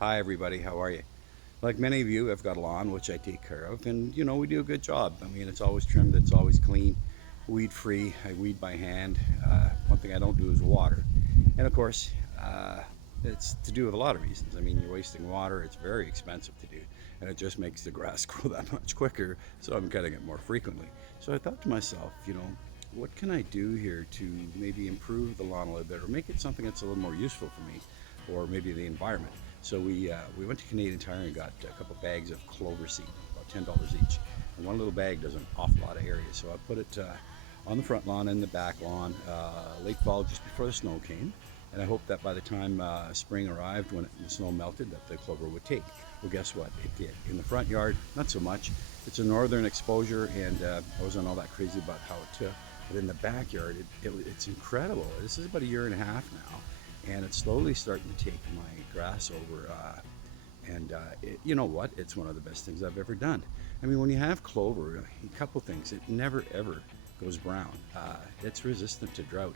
Hi everybody, how are you? Like many of you, I've got a lawn which I take care of, and we do a good job. I mean, it's always trimmed, it's always clean, weed free. I weed by hand. One thing I don't do is water, and of course, uh, it's to do with a lot of reasons. I mean, you're wasting water, it's very expensive to do, and it just makes the grass grow that much quicker, so I'm cutting it more frequently. So I thought to myself, what can I do here to maybe improve the lawn a little bit or make it something that's a little more useful for me or maybe the environment? So we went to Canadian Tire and got a couple bags of clover seed, about $10 each. And one little bag does an awful lot of area. So I put it on the front lawn and the back lawn late fall, just before the snow came. And I hoped that by the time spring arrived, when the snow melted, that the clover would take. Well, guess what? It did. In the front yard, not so much. It's a northern exposure, and I wasn't all that crazy about how it took. But in the backyard, it's incredible. This is about a year and a half now, and it's slowly starting to take my grass over. You know what? It's one of the best things I've ever done. I mean, when you have clover, a couple things. It never ever goes brown. It's resistant to drought.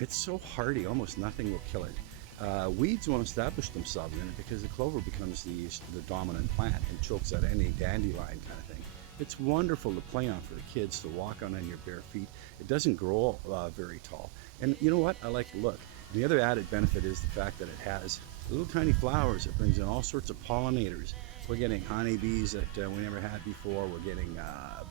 It's so hardy, almost nothing will kill it. Weeds won't establish themselves in it because the clover becomes the dominant plant and chokes out any dandelion kind of thing. It's wonderful to play on for the kids to walk on your bare feet. It doesn't grow very tall. And you know what? I like the look. The other added benefit is the fact that it has little tiny flowers. It brings in all sorts of pollinators. We're getting honeybees that we never had before. We're getting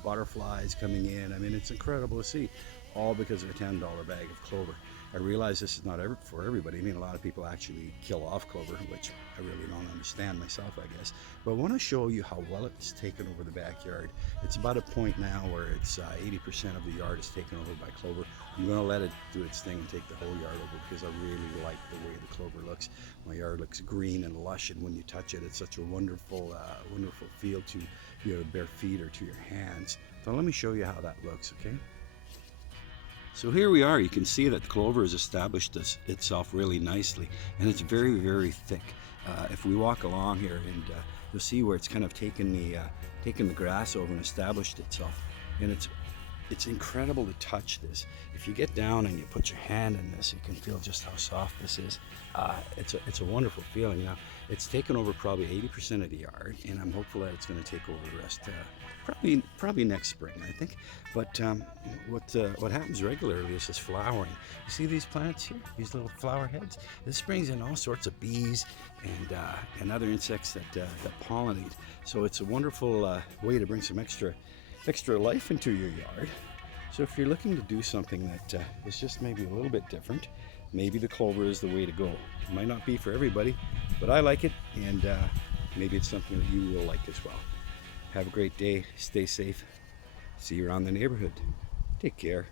butterflies coming in. I mean, it's incredible to see, all because of a $10 bag of clover. I realize this is not for everybody. I mean, a lot of people actually kill off clover, which I really don't understand myself, I guess. But I want to show you how well it's taken over the backyard. It's about a point now where it's 80% of the yard is taken over by clover. I'm going to let it do its thing and take the whole yard over because I really like the way the clover looks. My yard looks green and lush, and when you touch it, it's such a wonderful, wonderful feel to your bare feet or to your hands. So let me show you how that looks, okay? So here we are. You can see that the clover has established itself really nicely, and it's very, very thick. If we walk along here, and you'll see where it's kind of taken the grass over and established itself, and it's incredible to touch this. If you get down and you put your hand in this, you can feel just how soft this is. It's a wonderful feeling. Now, it's taken over probably 80% of the yard, and I'm hopeful that it's going to take over the rest probably next spring, I think. But what happens regularly is this flowering. You see these plants here, these little flower heads? This brings in all sorts of bees and other insects that pollinate. So it's a wonderful way to bring some extra life into your yard. So if you're looking to do something that is just maybe a little bit different, maybe the clover is the way to go. It might not be for everybody, but I like it, and maybe it's something that you will like as well. Have a great day. Stay safe. See you around the neighborhood. Take care.